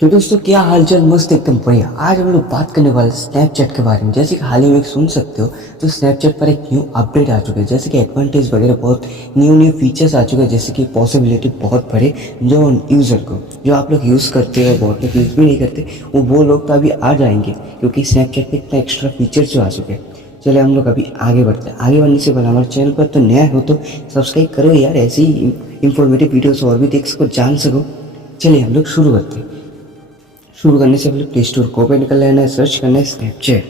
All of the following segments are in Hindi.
तो दोस्तों क्या हालचाल, मस्त एकदम बढ़िया। आज हम लोग बात करने वाले स्नैपचैट के बारे में। जैसे कि हाल ही में सुन सकते हो तो स्नैपचैट पर एक न्यू अपडेट आ चुका है, जैसे कि एडवांटेज वगैरह बहुत न्यू फीचर्स आ चुके हैं, जैसे कि पॉसिबिलिटी बहुत बड़े जो यूज़र को, जो आप लोग यूज़ करते हो, बहुत लोग यूज़ भी नहीं करते, वो लोग तो अभी आ जाएंगे क्योंकि स्नैपचैट पे इतना एक्स्ट्रा फीचर्स जो आ चुके हैं। चलिए हम लोग अभी आगे बढ़ते हैं। आगे बढ़ने से पहले हमारे चैनल पर तो नया हो तो सब्सक्राइब करो यार, ऐसी ही इंफॉर्मेटिव वीडियोस और भी देख सको, जान सको। चलिए हम लोग शुरू करते हैं। शुरू करने से पहले प्ले स्टोर को ओपन कर लेना है, सर्च करना है स्नैपचैट।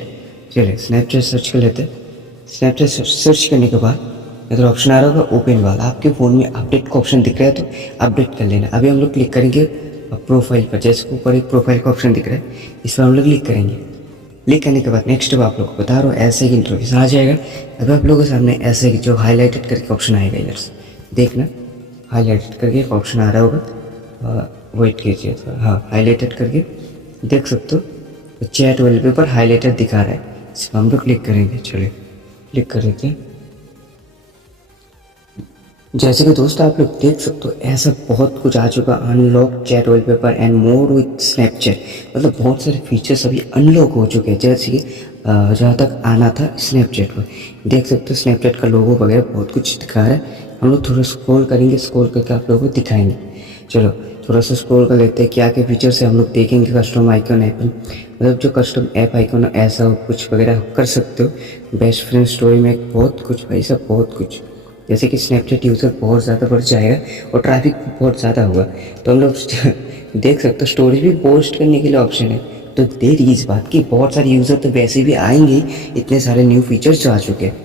चलिए स्नैपचैट सर्च कर लेते हैं। स्नैपचैट सर्च करने के बाद इधर ऑप्शन आ रहा होगा ओपन वाला, आपके फ़ोन में अपडेट का ऑप्शन दिख रहा है तो अपडेट कर लेना। अभी हम लोग क्लिक करेंगे प्रोफाइल पर, जैसे ऊपर एक प्रोफाइल का ऑप्शन दिख रहा है, इस पर हम लोग क्लिक करेंगे। क्लिक करने के बाद नेक्स्ट आप लोग को बता रहा हूँ ऐसे ही इंटरव्यूज आ जाएगा। अभी आप लोगों के सामने ऐसे जो हाईलाइटेड करके ऑप्शन आएगा, इधर से देखना हाईलाइटेड करके एक ऑप्शन आ रहा होगा, वेट कीजिए थोड़ा, हाँ हाईलाइटेड करके देख सकते हो, तो चैट वॉलपेपर हाईलाइटेड दिखा रहा है, इस पर हम लोग क्लिक करेंगे। चलिए क्लिक कर देते हैं। जैसे कि दोस्तों आप लोग देख सकते हो ऐसा बहुत कुछ आ चुका, unlock chat wallpaper and more with Snapchat, मतलब बहुत सारे फीचर्स अभी अनलॉक हो चुके हैं, जैसे कि जहाँ तक आना था स्नैपचैट पर। देख सकते हो स्नैपचैट का लोगो वगैरह बहुत कुछ दिखा रहा है। हम लोग थोड़ा स्क्रॉल करेंगे, स्क्रॉल करके आप लोगों को दिखाएंगे। चलो थोड़ा सा स्क्रॉल कर लेते हैं, क्या क्या फीचर्स है हम लोग देखेंगे। कस्टम आइकन ऐप, मतलब जो कस्टम ऐप आइकन ऐसा कुछ वगैरह कर सकते हो। बेस्ट फ्रेंड स्टोरी में बहुत कुछ भाई साहब, बहुत कुछ, जैसे कि स्नैपचैट यूज़र बहुत ज़्यादा बढ़ जाएगा और ट्रैफिक भी बहुत ज़्यादा होगा, तो हम लोग देख सकते हो स्टोरी भी पोस्ट करने के लिए ऑप्शन है। तो देर इस बात की बहुत सारे यूज़र तो वैसे भी आएंगे ही, इतने सारे न्यू फीचर्स जो आ चुके हैं।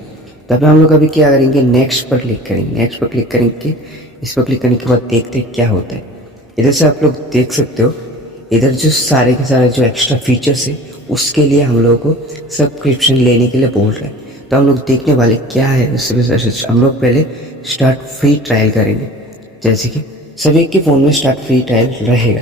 तब हम लोग अभी क्या करेंगे, नेक्स्ट पर क्लिक करेंगे। नेक्स्ट पर क्लिक करेंगे, इस पर क्लिक करने के बाद देखते हैं क्या होता है। इधर से आप लोग देख सकते हो, इधर जो सारे के सारे जो एक्स्ट्रा फीचर्स है उसके लिए हम लोगों को सब्सक्रिप्शन लेने के लिए बोल रहे हैं। तो हम लोग देखने वाले क्या है उससे हम लोग पहले स्टार्ट फ्री ट्रायल करेंगे। जैसे कि सभी के फ़ोन में स्टार्ट फ्री ट्रायल रहेगा,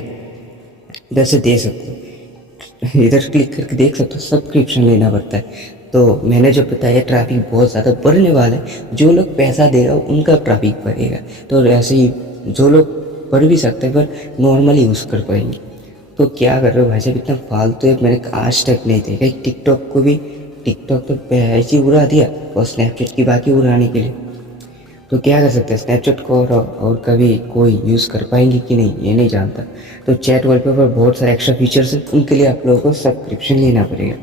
इधर से दे सकते हो, इधर क्लिक करके देख सकते हो सब्सक्रिप्शन लेना पड़ता है। तो मैंने जो बताया ट्रैफिक बहुत ज़्यादा बढ़ने वाला है, जो लोग पैसा देगा उनका ट्रैफिक बढ़ेगा। तो ऐसे ही जो लोग पढ़ भी सकते हैं पर नॉर्मली यूज़ कर पाएंगे। तो क्या कर रहे हो भाई साहब, इतना फालतू है मैंने आज तक नहीं देखा। टिकटॉक को भी, टिकटॉक तो ऐसे ही उड़ा दिया और स्नैपचैट की बाकी उड़ाने के लिए। तो क्या कर सकते हैं स्नैपचैट को, और कभी कोई यूज़ कर पाएंगे कि नहीं ये नहीं जानता। तो चैट वॉलपेपर बहुत सारे एक्स्ट्रा फीचर्स हैं, उनके लिए आप लोगों को सब्सक्रिप्शन लेना पड़ेगा।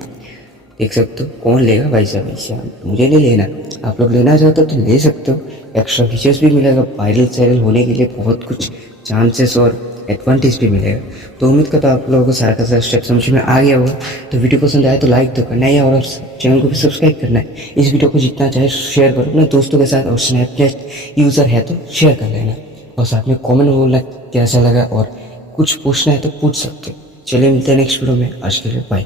देख सकते हो कौन लेगा भाई साहब, ऐसा मुझे नहीं लेना, आप लोग लेना चाहते हो तो ले सकते हो। एक्स्ट्रा फीचर्स भी मिलेगा, वायरल सायरल होने के लिए बहुत कुछ चांसेस और एडवांटेज भी मिलेगा। तो उम्मीद करता हूँ आप लोगों को सारा का सारा स्टेप समझ में आ गया होगा। तो वीडियो पसंद आए तो लाइक तो करना है और चैनल को भी सब्सक्राइब करना है। इस वीडियो को जितना चाहे शेयर करो अपने दोस्तों के साथ, और स्नैपचैट यूज़र है तो शेयर कर लेना, और साथ में कॉमेंट बोलना कैसा लगा, और कुछ पूछना है तो पूछ सकते हो। चलिए मिलते हैं नेक्स्ट वीडियो में, आज के लिए बाय।